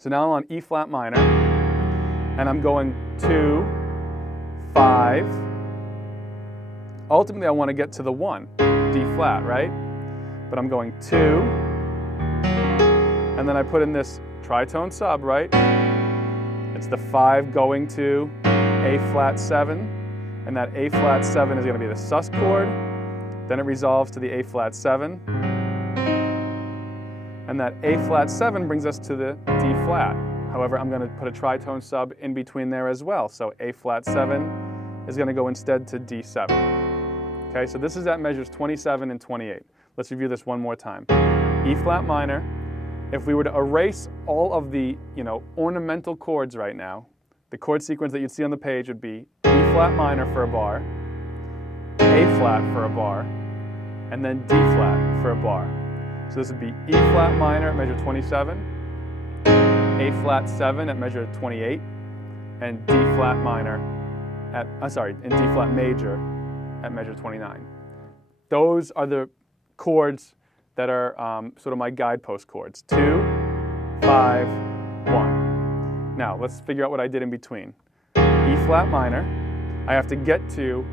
So now I'm on E flat minor, and I'm going 2, 5. Ultimately, I want to get to the 1, D flat, right? But I'm going 2, and then I put in this tritone sub, right? It's the 5 going to A flat 7, and that A flat 7 is going to be the sus chord. Then it resolves to the A flat 7. And that A flat 7 brings us to the D flat. However, I'm going to put a tritone sub in between there as well. So A flat 7 is going to go instead to D7. Okay, so this is at measures 27 and 28. Let's review this one more time. E flat minor. If we were to erase all of the, ornamental chords right now, the chord sequence that you'd see on the page would be E flat minor for a bar, A flat for a bar, and then D flat for a bar. So this would be E flat minor at measure 27, A flat 7 at measure 28, and D flat minor at, and D flat major at measure 29. Those are the chords that are sort of my guidepost chords. 2, 5, 1. Now let's figure out what I did in between. E flat minor, I have to get to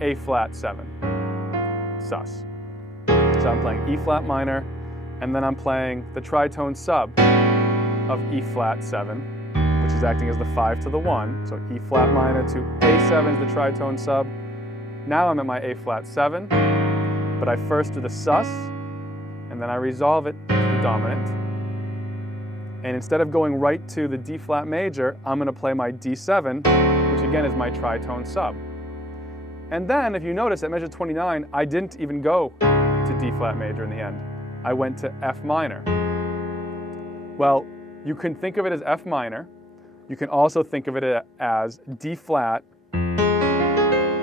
A flat 7, sus. So I'm playing E flat minor, and then I'm playing the tritone sub of E flat 7, which is acting as the 5 to the 1. So E flat minor to A7 is the tritone sub. Now I'm at my A flat 7, but I first do the sus, and then I resolve it to the dominant. And instead of going right to the D flat major, I'm going to play my D7, which again is my tritone sub. And then, if you notice, at measure 29, I didn't even go to D flat major in the end. I went to F minor. Well, you can think of it as F minor. You can also think of it as D flat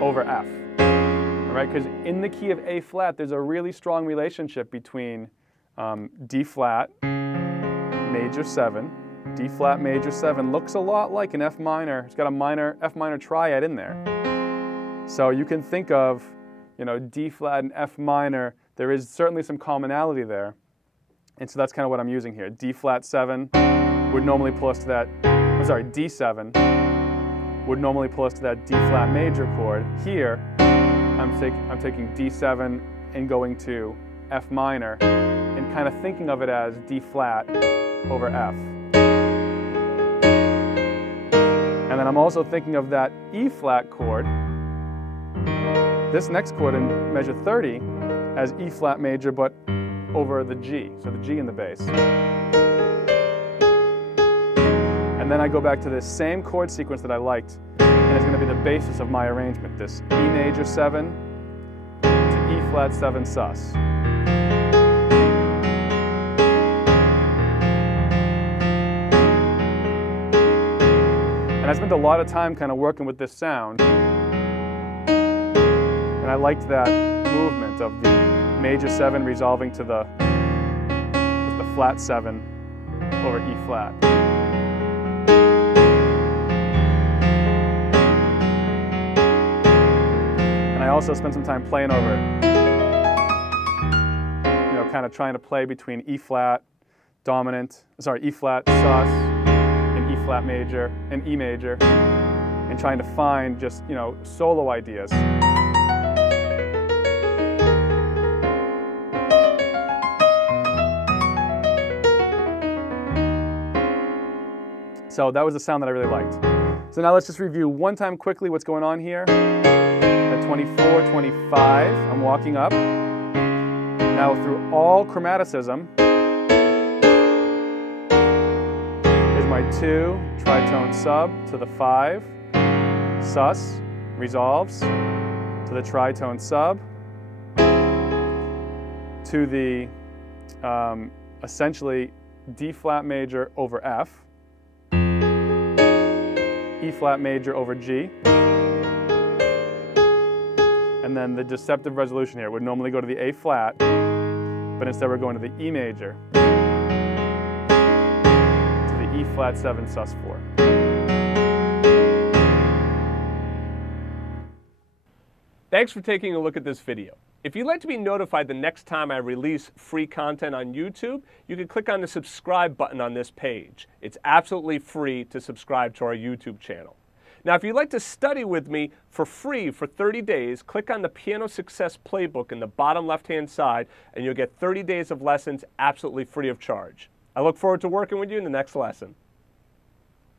over F. All right, because in the key of A flat, there's a really strong relationship between D flat major 7. D flat major 7 looks a lot like an F minor. It's got a F minor triad in there. So you can think of, D flat and F minor. There is certainly some commonality there. And so that's kind of what I'm using here. D flat 7 would normally pull us to that, D7 would normally pull us to that D flat major chord. Here, I'm taking D7 and going to F minor and kind of thinking of it as D flat over F. And then I'm also thinking of that E flat chord, this next chord in measure 30, as E flat major, but over the G, so the G in the bass. And then I go back to this same chord sequence that I liked, and it's going to be the basis of my arrangement, this E major 7 to E flat 7 sus. And I spent a lot of time kind of working with this sound, and I liked that movement of the major 7 resolving to the flat 7 over E flat. And I also spent some time playing over it. Kind of trying to play between E flat dominant, E flat sus and E flat major and E major, and trying to find just, solo ideas. So that was the sound that I really liked. So now let's just review one time quickly what's going on here. At 24, 25, I'm walking up. Now through all chromaticism, is my 2 tritone sub to the 5, sus, resolves, to the tritone sub, to the essentially D flat major over F, E flat major over G, and then the deceptive resolution here would normally go to the A flat, but instead we're going to the E major, to the E flat 7 sus 4. Thanks for taking a look at this video. If you'd like to be notified the next time I release free content on YouTube, you can click on the subscribe button on this page. It's absolutely free to subscribe to our YouTube channel. Now, if you'd like to study with me for free for 30 days, click on the Piano Success Playbook in the bottom left-hand side, and you'll get 30 days of lessons absolutely free of charge. I look forward to working with you in the next lesson.